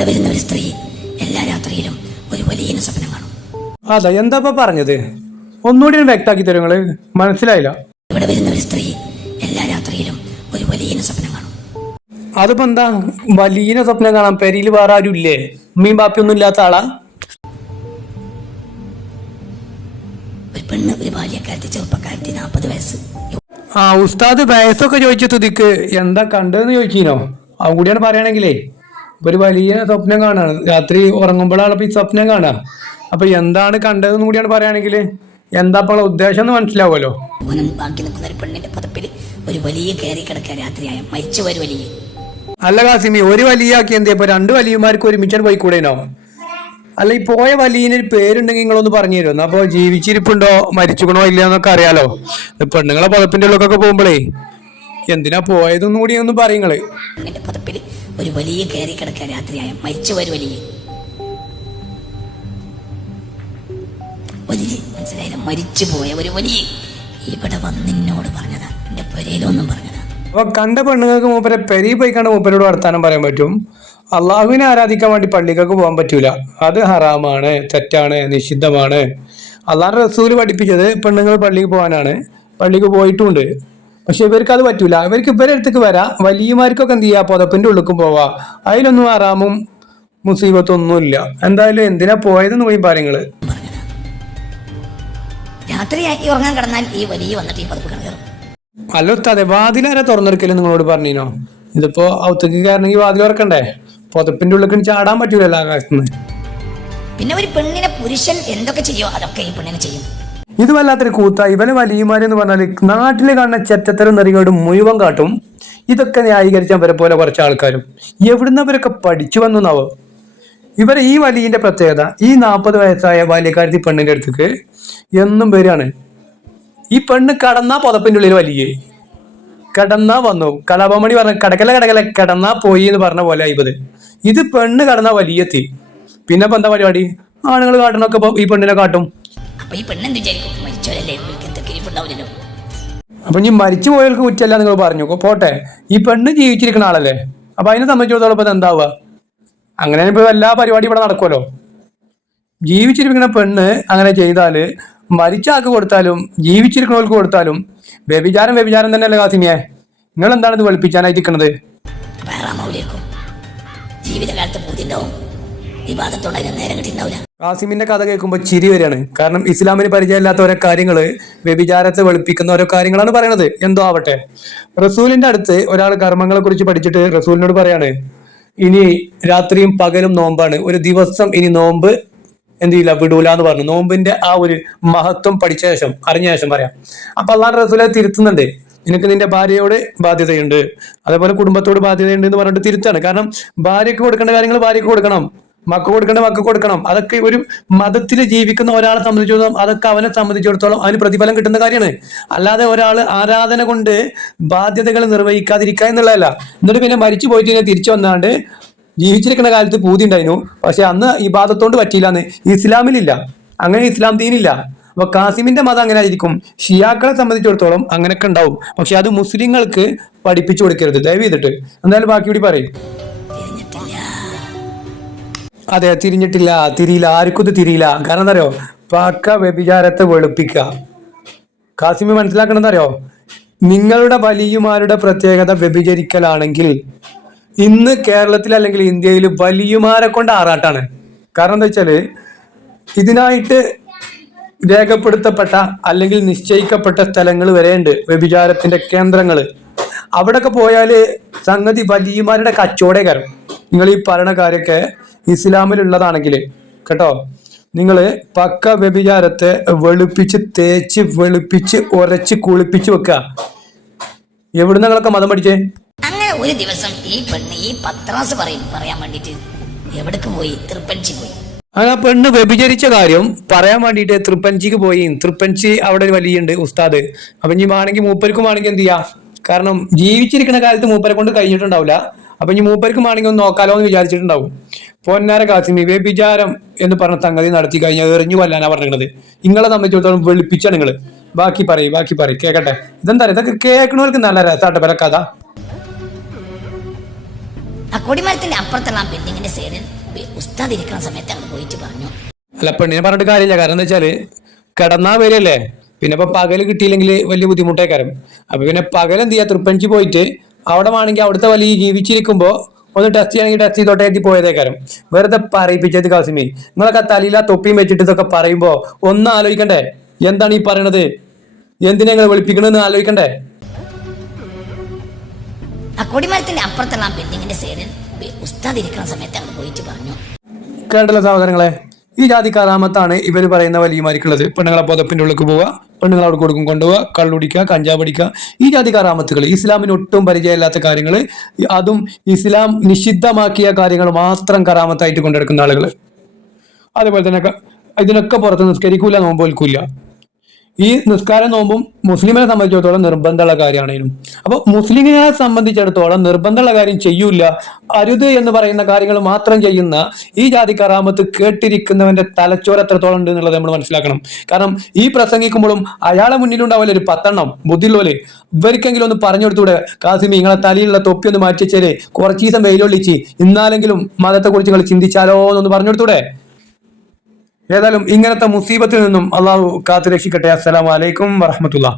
ഇവിടെ വരുന്ന ഒരു സ്ത്രീ എല്ലാ രാത്രിയിലും ഒരു വലിയ സ്വപ്നം കാണും. അതെ എന്താ പറഞ്ഞത്? ഒന്നുകൂടി വ്യക്തമാക്കി വ്യക്താക്കി തരും നിങ്ങൾ? മനസ്സിലായില്ല. ഇവിടെ വരുന്ന ഒരു സ്ത്രീ എല്ലാ രാത്രിയിലും ഒരു വലിയ സ്വപ്നം കാണും. അതിപ്പോ എന്താ? വലിയ സ്വപ്നം കാണാം. പെരിയിൽ വേറെ ആരും ഇല്ലേ ഉമ്മയും ബാപ്പിയൊന്നും ഇല്ലാത്ത ആളാ? ഒരു പെണ്ണ് ഒരു ബാല്യക്കാരത്തി ചെറുപ്പക്കാരത്തി നാൽപ്പത് വയസ്സ്. ആ ഉസ്താദ് വയസ്സൊക്കെ ചോദിച്ചു തുതിക്ക് എന്താ കണ്ടതെന്ന് ചോദിച്ചീനോ? അതും കൂടിയാണ് ഒരു വലിയ സ്വപ്നം കാണാണ്. രാത്രി ഉറങ്ങുമ്പോഴാണ് ഈ സ്വപ്നം കാണുക അപ്പൊ എന്താണ് കണ്ടതെന്ന് കൂടിയാണ് പറയുകയാണെങ്കിൽ എന്താ ഇപ്പോൾ ഉദ്ദേശം എന്ന് മനസ്സിലാവുമല്ലോ. ബാക്കി നിൽക്കുന്ന ഒരു പെണ്ണിന്റെ പതപ്പിൽ ഒരു വലിയ കയറി കിടക്കുക രാത്രിയായ. മരിച്ചു ഒരു വലിയ. അല്ല കാസിമി ഒരു വലിയ ആക്കി എന്താ ഇപ്പൊ രണ്ട് വലിയമാർക്ക് ഒരുമിച്ചാണ് പോയിക്കൂടേനോ? അല്ല ഈ പോയ വലിയന് പേരുണ്ടെങ്കിൽ നിങ്ങളൊന്ന് പറഞ്ഞു തരുമോ? അപ്പൊ ജീവിച്ചിരിപ്പുണ്ടോ? മരിച്ചുക്കണോ ഇല്ല എന്നൊക്കെ അറിയാലോ. പെണ്ണുങ്ങളെ പതപ്പിന്റെ ഉള്ളിലൊക്കെ പോകുമ്പോഴേ എന്തിനാ പോയതൊന്നും കൂടി ഒന്ന് പറയുങ്ങൾ പെണ്ണിന്റെ പതപ്പിൽ ഒരു വലിയ കയറി കിടക്കാൻ രാത്രിയായ. മരിച്ചു വരും വലിയ. വലിയ മനസ്സിലായില്ല? മരിച്ചു പോയ ഒരു വലിയ. ഇവിടെ വന്നിന്നോട് പറഞ്ഞതാ. എന്റെ പെരയിലൊന്നും പറഞ്ഞതാ. അപ്പൊ കണ്ട പെണ്ണുങ്ങൾക്ക് മൂപ്പരെ പെരി പോയി കണ്ട മൂപ്പരോട് വർത്താനം പറയാൻ പറ്റും? അള്ളാഹുവിനെ ആരാധിക്കാൻ വേണ്ടി പള്ളിക്കൊക്കെ പോകാൻ പറ്റൂല. അത് ഹറാമാണ് തെറ്റാണ് നിഷിദ്ധമാണ്. അള്ളാഹ് റസൂൽ പഠിപ്പിച്ചത് പെണ്ണുങ്ങൾ പള്ളിക്ക് പോകാനാണ്. പള്ളിക്ക് പോയിട്ടുമുണ്ട് പക്ഷെ ഇവർക്ക് അത് പറ്റൂല. ഇവർക്ക് ഇവരെ അടുത്തേക്ക് വരാം. വലിയമാർക്കൊക്കെ എന്ത് ചെയ്യാ? പൊതപ്പിന്റെ ഉള്ളിക്കും പോവാ. അതിലൊന്നും ആറാമും മുസീബത്തൊന്നുമില്ല. എന്തായാലും എന്തിനാ പോയതെന്ന് പോയി ഉറങ്ങാൻ കിടന്നാൽ ഈ വലിയ വന്നിട്ട് ഈ പതപ്പ് കിടക്കും അല്ല ഉത്താതെ വാതിലാരാ തുറന്നെടുക്കൽ നിങ്ങളോട് പറഞ്ഞിനോ? ഇതിപ്പോ ഔത്തക്ക് കയറണമെങ്കിൽ വാതിൽ തുറക്കണ്ടേ? പുതപ്പിന്റെ ഉള്ളിൽ ചാടാൻ പറ്റൂലല്ലോ ആകാശത്തുനിന്ന് പിന്നെ ഒരു പെണ്ണിനെ പുരുഷൻ എന്തൊക്കെ ചെയ്യോ അതൊക്കെ ഈ പെണ്ണിനെ ചെയ്യും. ഇത് വല്ലാത്തൊരു കൂത്ത ഇവന് വലിയമാരെന്ന് പറഞ്ഞാൽ നാട്ടിൽ കാണുന്ന ചെറ്റത്തരം നെറികേടും മുഴുവൻ കാട്ടും. ഇതൊക്കെ ന്യായീകരിച്ചാൽ വരെ പോലെ കുറച്ച് ആൾക്കാരും. എവിടുന്ന് അവരൊക്കെ പഠിച്ചു വന്നാവോ ഇവരെ ഈ വലിയന്റെ പ്രത്യേകത ഈ നാൽപ്പത് വയസ്സായ ബാല്യക്കാരത്തി പെണ്ണിന്റെ അടുത്തേക്ക് എന്നും വരികയാണ്. ഈ പെണ്ണ് കടന്നാ പുതപ്പിന്റെ ഉള്ളിൽ വലിയേ. കടന്നാ വന്നു. കലാപമണി പറഞ്ഞ കടക്കല കടക്കല കടന്നാ പോയി എന്ന് പറഞ്ഞ പോലെ ആയിപ്പത് ഇത് പെണ്ണ് കടന്നാ വലിയ എത്തി പിന്നെ ഇപ്പം എന്താ പരിപാടി? ആണുങ്ങൾ കാട്ടണൊക്കെ ഈ പെണ്ണിനെ കാട്ടും. അപ്പൊ ഈ പെണ്ണെന്ത് വിചാരിക്കും? മരിച്ചോരല്ലേ ഇവർക്ക് എന്തൊക്കെ ഇരിപ്പുണ്ടാവില്ലല്ലോ. അപ്പൊ ഇനി മരിച്ചു പോയവർക്ക് കുറ്റല്ല നിങ്ങൾ പറഞ്ഞു. പോട്ടെ. ഈ പെണ്ണ് ജീവിച്ചിരിക്കുന്ന ആളല്ലേ? അപ്പൊ അതിനെ സംബന്ധിച്ചിടത്തോളം ഇപ്പൊ എന്താവുക? അങ്ങനെ ഇപ്പൊ എല്ലാ പരിപാടി ഇവിടെ നടക്കുമല്ലോ ജീവിച്ചിരിക്കുന്ന പെണ്ണ് അങ്ങനെ ചെയ്താൽ മരിച്ച ആൾക്ക് കൊടുത്താലും ജീവിച്ചിരിക്കുന്നവർക്ക് കൊടുത്താലും വ്യഭിചാരം വ്യഭിചാരം തന്നെയല്ലേ കാസിമിയെ? നിങ്ങൾ എന്താണ് ഇത് വെളുപ്പിക്കാനായിരിക്കുന്നത് ജീവിതകാലത്ത് പൂതിണ്ടാവും വിവാദത്തോടെ നേരം കിട്ടിണ്ടാവില്ല കാസിമിന്റെ കഥ കേൾക്കുമ്പോൾ ചിരി വരികയാണ്. കാരണം ഇസ്ലാമിന് പരിചയമില്ലാത്ത ഓരോ കാര്യങ്ങൾ വ്യഭിചാരത്തെ വെളുപ്പിക്കുന്ന ഓരോ കാര്യങ്ങളാണ് പറയണത് എന്തോ ആവട്ടെ. റസൂലിന്റെ അടുത്ത് ഒരാൾ കർമ്മങ്ങളെ കുറിച്ച് പഠിച്ചിട്ട് റസൂലിനോട് പറയാണ് ഇനി രാത്രിയും പകലും നോമ്പാണ്. ഒരു ദിവസം ഇനി നോമ്പ് എന്ത് ചെയ്യില്ല വിടൂല എന്ന് പറഞ്ഞു. നോമ്പിന്റെ ആ ഒരു മഹത്വം പഠിച്ച ശേഷം അറിഞ്ഞ ശേഷം പറയാം. അപ്പൊ അള്ളാഹ് റസൂലെ തിരുത്തുന്നുണ്ട്. നിനക്ക് നിന്റെ ഭാര്യയോട് ബാധ്യതയുണ്ട്. അതേപോലെ കുടുംബത്തോട് ബാധ്യതയുണ്ട് എന്ന് പറഞ്ഞിട്ട് തിരുത്താണ്. കാരണം ഭാര്യക്ക് കൊടുക്കേണ്ട കാര്യങ്ങൾ ഭാര്യക്ക് കൊടുക്കണം. മക്ക കൊടുക്കേണ്ട മക്ക കൊടുക്കണം. അതൊക്കെ ഒരു മതത്തിൽ ജീവിക്കുന്ന ഒരാളെ സംബന്ധിച്ചിടത്തോളം അതൊക്കെ അവനെ സംബന്ധിച്ചിടത്തോളം അവന് പ്രതിഫലം കിട്ടുന്ന കാര്യമാണ്. അല്ലാതെ ഒരാൾ ആരാധന കൊണ്ട് ബാധ്യതകൾ നിർവഹിക്കാതിരിക്കുക എന്നുള്ളതല്ല. എന്നിട്ട് പിന്നെ മരിച്ചു പോയിട്ട് ഇങ്ങനെ തിരിച്ചു വന്നാണ്ട് ജീവിച്ചിരിക്കുന്ന കാലത്ത് പൂതി ഉണ്ടായിരുന്നു. പക്ഷെ അന്ന് ഈ ബാധത്തോണ്ട് പറ്റിയില്ലാന്ന്. ഇസ്ലാമിലില്ല. അങ്ങനെ ഇസ്ലാം ദീനില്ല. അപ്പൊ കാസിമിന്റെ മതം അങ്ങനെ ആയിരിക്കും. ഷിയാക്കളെ സംബന്ധിച്ചിടത്തോളം അങ്ങനെയൊക്കെ ഉണ്ടാവും. പക്ഷെ അത് മുസ്ലിങ്ങൾക്ക് പഠിപ്പിച്ചു കൊടുക്കരുത്. ദയവ് ചെയ്തിട്ട്. എന്തായാലും ബാക്കി കൂടി പറയും. അതെ തിരിഞ്ഞിട്ടില്ല. തിരിയില്ല. ആർക്കും ഇത് തിരിയില്ല. കാരണം എന്താ അറിയോ? പക്ക വ്യഭിചാരത്തെ വെളുപ്പിക്കുക. കാസിമി മനസ്സിലാക്കണം എന്താ അറിയോ? നിങ്ങളുടെ വലിയമാരുടെ പ്രത്യേകത വ്യഭിചരിക്കലാണെങ്കിൽ ഇന്ന് കേരളത്തിൽ അല്ലെങ്കിൽ ഇന്ത്യയിൽ വലിയമാരെ കൊണ്ട് ആറാട്ടാണ്. കാരണം എന്താ വെച്ചാൽ ഇതിനായിട്ട് രേഖപ്പെടുത്തപ്പെട്ട അല്ലെങ്കിൽ നിശ്ചയിക്കപ്പെട്ട സ്ഥലങ്ങൾ വരെയുണ്ട്. വ്യഭിചാരത്തിന്റെ കേന്ദ്രങ്ങൾ. അവിടെയൊക്കെ പോയാൽ സംഗതി വലിയമാരുടെ കച്ചവടേ കയറും നിങ്ങൾ ഈ പറയണ കാര്യമൊക്കെ ഇസ്ലാമിലുള്ളതാണെങ്കിൽ കേട്ടോ? നിങ്ങൾ പക്ക വ്യഭിചാരത്തെ വെളുപ്പിച്ച് തേച്ച് വെളുപ്പിച്ച് ഉരച്ച് കുളിപ്പിച്ച് വെക്കുക എവിടുന്ന് നിങ്ങളൊക്കെ മതം പഠിച്ചേ? അങ്ങനെ ഒരു ദിവസം ഈ പെണ്ണ് ഈ പത്രാസ് പറയും പറയാൻ വേണ്ടിട്ട് എവിടേക്ക് പോയി? തൃപ്പഞ്ചി പോയി. അങ്ങനെ പെണ്ണ് വ്യഭിചരിച്ച കാര്യം പറയാൻ വേണ്ടിയിട്ട് തൃപ്പഞ്ചിക്ക് പോയി. തൃപ്പഞ്ചി അവിടെ ഒരു വലിയുണ്ട് ഉസ്താദ്. അപ്പൊ ഇനി വേണമെങ്കിൽ മൂപ്പർക്കും വേണമെങ്കിൽ എന്ത് ചെയ്യാം? കാരണം ജീവിച്ചിരിക്കുന്ന കാലത്ത് മൂപ്പരെ കൊണ്ട് കഴിഞ്ഞിട്ടുണ്ടാവില്ല. അപ്പൊ ഇനി മൂപ്പർക്കും ആണെങ്കിൽ ഒന്ന് നോക്കാലോ എന്ന് വിചാരിച്ചിട്ടുണ്ടാവും. പൊന്നാര കാസിമി വ്യഭിചാരം എന്ന് പറഞ്ഞ സംഗതി നടത്തി കഴിഞ്ഞാൽ എറിഞ്ഞു കൊല്ലാനാ പറഞ്ഞത് നിങ്ങളെ സംബന്ധിച്ചിടത്തോളം വെളുപ്പിച്ചാണ് നിങ്ങൾ. ബാക്കി പറയും ബാക്കി പറയും കേക്കട്ടെ. ഇതെന്താ പറയാ ഇതൊക്കെ കേൾക്കണവർക്ക് നല്ല രസാട്ടെ പല കഥ ആ കൊടിമരത്തിന്റെ അപ്പുറത്തുള്ള ബിൽഡിങ്ങിന്റെ സൈഡിൽ ഉസ്താദ് ഇരിക്കുന്ന സമയത്ത് പോയിട്ട് പറഞ്ഞു. അല്ല പെണ്ണിനെ പറഞ്ഞിട്ട് കാര്യമില്ല. കാരണം എന്താ വെച്ചാൽ കിടന്നാ വരില്ലേ പിന്നെ ഇപ്പൊ പകൽ കിട്ടിയില്ലെങ്കിൽ വലിയ ബുദ്ധിമുട്ടേക്കാരം. അപ്പൊ പിന്നെ പകൽ എന്ത് ചെയ്യാ? തൃപ്പഞ്ചി പോയിട്ട് അവിടെ വേണമെങ്കിൽ അവിടുത്തെ വലിയ ജീവിച്ചിരിക്കുമ്പോൾ ഒന്ന് ടെസ്റ്റ് ചെയ്യണമെങ്കിൽ ടെസ്റ്റ് ചെയ്തോട്ടെ എത്തി പോയതേക്കാരം. വെറുതെ പറയിപ്പിച്ചത് കാസിമി. നിങ്ങളൊക്കെ തലയില തൊപ്പിയും വെച്ചിട്ട് ഇതൊക്കെ പറയുമ്പോൾ ഒന്ന് ആലോചിക്കണ്ടേ? എന്താണ് ഈ പറയണത്? എന്തിനാ നിങ്ങൾ വിളിപ്പിക്കണമെന്ന് ആലോചിക്കണ്ടേ? ആ കൊടിമരത്തിന്റെ അപ്പുറത്തുള്ള ആ ബിൽഡിങ്ങിന്റെ സൈഡിൽ ഉസ്താദ് ഇരിക്കുന്ന സമയത്ത് അങ്ങ് പോയിട്ട് പറഞ്ഞു. കേട്ടല്ലോ സഹോദരങ്ങളെ ഈ ജാതി കറാമത്താണ് ഇവർ പറയുന്ന വലിയമാർക്കുള്ളത് പെണ്ണുങ്ങളെ പൊതപ്പിന്റെ ഉള്ളിലേക്ക് പോവുക. പെണ്ണുങ്ങൾ അവിടെ കൊടുക്കും കൊണ്ടുപോവുക കള്ളുടിക്കുക കഞ്ചാവ് ഈ ജാതി കറാമത്തുകൾ ഇസ്ലാമിന് ഒട്ടും പരിചയമില്ലാത്ത കാര്യങ്ങൾ. അതും ഇസ്ലാം നിഷിദ്ധമാക്കിയ കാര്യങ്ങൾ മാത്രം കറാമത്തായിട്ട് കൊണ്ടെടുക്കുന്ന ആളുകൾ. അതേപോലെ തന്നെ ഇതിനൊക്കെ പുറത്ത് നിസ്കരിക്കൂല നോമ്പ് വിൽക്കൂല. ഈ നിസ്കാരം നോമ്പും മുസ്ലിമിനെ സംബന്ധിച്ചിടത്തോളം നിർബന്ധമുള്ള കാര്യമാണേനും അപ്പൊ മുസ്ലിമിനെ സംബന്ധിച്ചിടത്തോളം നിർബന്ധമുള്ള കാര്യം ചെയ്യൂല അരുത് എന്ന് പറയുന്ന കാര്യങ്ങൾ മാത്രം ചെയ്യുന്ന ഈ ജാതി കറാമത്ത് കേട്ടിരിക്കുന്നവന്റെ തലച്ചോറ് എത്രത്തോളം ഉണ്ട് എന്നുള്ളത് നമ്മൾ മനസ്സിലാക്കണം. കാരണം ഈ പ്രസംഗിക്കുമ്പോഴും അയാളെ മുന്നിലുണ്ടാവില്ല ഒരു പത്തെണ്ണം ബുദ്ധിയുള്ളവര്. ഇവർക്കെങ്കിലും ഒന്ന് പറഞ്ഞു കൊടുത്തൂടെ കാസിമി നിങ്ങളെ തലയിലുള്ള തൊപ്പി ഒന്ന് മാറ്റിച്ചേരെ കുറച്ച് ദിവസം വെയിലൊള്ളിച്ച് ഇന്നാലെങ്കിലും മതത്തെക്കുറിച്ച് നിങ്ങൾ ചിന്തിച്ചാലോ എന്നൊന്ന് പറഞ്ഞു കൊടുത്തൂടെ ഏതായാലും ഇങ്ങനത്തെ മുസീബത്തിൽ നിന്നും അള്ളാഹു കാത്തു രക്ഷിക്കട്ടെ അസ്സലാമലൈക്കും വറഹമത്തുള്ള